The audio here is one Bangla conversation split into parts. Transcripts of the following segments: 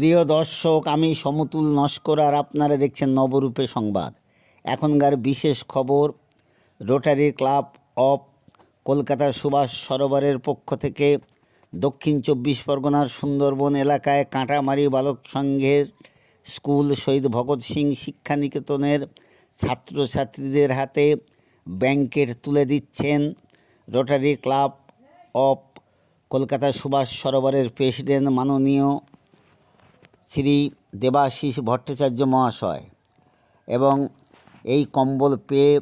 প্রিয় দর্শক, আমি সমতুল নস্কর আর আপনারা দেখছেন নবরূপে সংবাদ। এখনকার বিশেষ খবর, Rotary club of Kolkata Subhash সরোবরের পক্ষ থেকে দক্ষিণ চব্বিশ পরগনার সুন্দরবন এলাকায় কাঁটামারি বালক সংঘের স্কুল শহীদ ভগৎ সিং শিক্ষানিকেতনের ছাত্রছাত্রীদের হাতে ব্যাংকেট তুলে দিচ্ছেন Rotary club of Kolkata Subhash সরোবরের president মাননীয় শ্রী দেবাশিস ভট্টাচার্য মহাশয় এবং এই কম্বল পেয়ে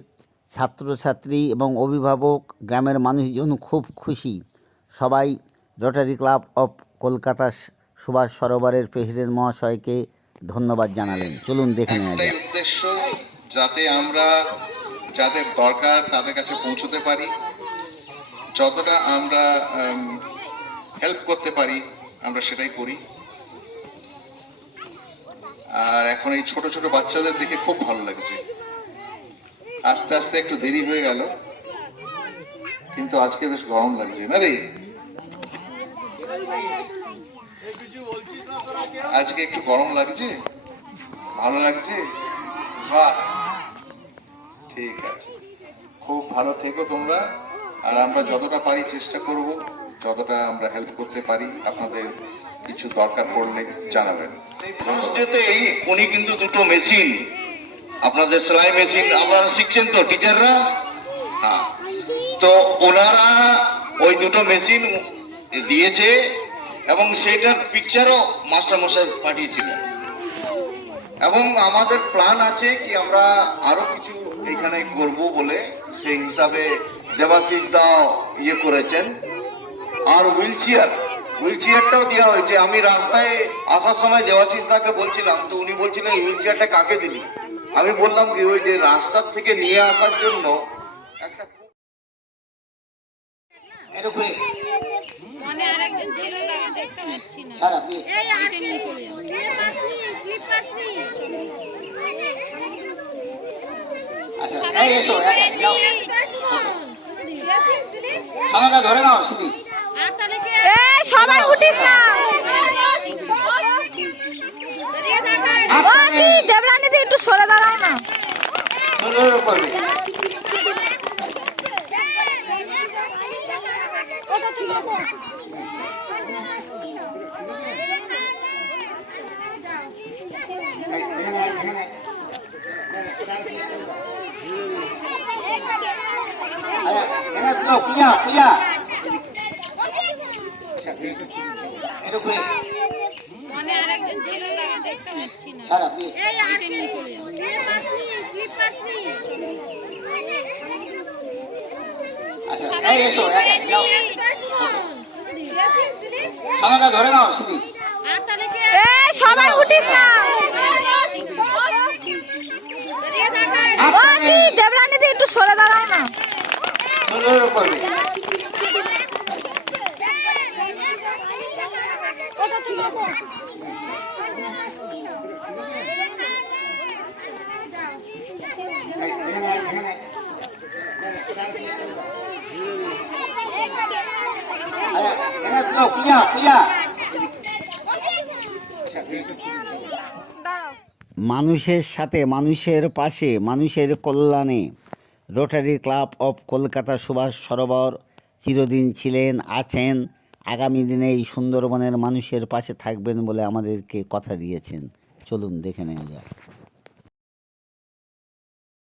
ছাত্রছাত্রী এবং অভিভাবক গ্রামের মানুষজন খুব খুশি। সবাই Rotary club of Kolkata Subhash সরোবরের president মহাশয়কে ধন্যবাদ জানালেন। চলুন দেখে নেওয়া যাক। উদ্দেশ্য যাতে আমরা যাদের দরকার তাদের কাছে পৌঁছতে পারি, যতটা আমরা হেল্প করতে পারি, আমরা সেটাই করি। আর এখন এই ছোট ছোট বাচ্চাদের দেখে খুব ভালো লাগছে। আস্তে আস্তে একটু দেরি হয়ে গেল, কিন্তু আজকে বেশ গরম লাগছে, না রে? আজকে একটু গরম লাগছে? ভালো লাগছে? বাহ! ঠিক আছে। খুব ভালো থেকো তোমরা, আর আমরা যতটা পারি চেষ্টা করব, যতটা আমরা হেল্প করতে পারি আপনাদের কিছু দরকার পড়লে জানাবেন। উনি কিন্তু দুটো মেশিন। আপনাদের সেলাই মেশিন, আপনারা শিখছেন তো, টিচাররা? হ্যাঁ। তো ওনারা ওই দুটো মেশিন দিয়েছে এবং সেটার পিকচারও মাস্টার মশাই পাঠিয়েছিলেন। এবং আমাদের প্ল্যান আছে কি আমরা আরও কিছু এখানে করব বলে, সেই হিসাবে দেবাশিস দা ইয়ে করেছেন। আর হুইল চেয়ার হুইল চেয়ারটাও দেওয়া হয়েছে। আমি রাস্তায় আসার সময় দেবাশিস দাকে বলছিলাম তো উনি বলছিলেন হুইল চেয়ারটা কাকে দিলি? আমি বললাম কি ওই যে রাস্তার থেকে নিয়ে আসার জন্য একটা খুব- মানে আরেকজন ছিল তাকে দেখতে পাচ্ছি না। এই আসনি স্লিপ আসনি স্লিপ আসনি ধরে নাও কে সবাই উঠিস না দেবরানী দি একটু সরে দাঁড়াও না পূজা মানে আরেকজন ছিল তাকে দেখতে পাচ্ছি না। এই আসনি স্লিপ আসনি স্লিপ আসনি ধরে নাও আর সবাই উঠিস না। দেবরানী দি একটু সরে দাঁড়াও না। মানুষের সাথে, মানুষের পাশে, মানুষের কল্যাণে Rotary club of Kolkata Subhash Sarovar চিরদিন ছিলেন, আছেন। আগামী দিনে এই সুন্দরবনের মানুষের পাশে থাকবেন বলে আমাদেরকে কথা দিয়েছেন। চলুন দেখে নেওয়া যাক।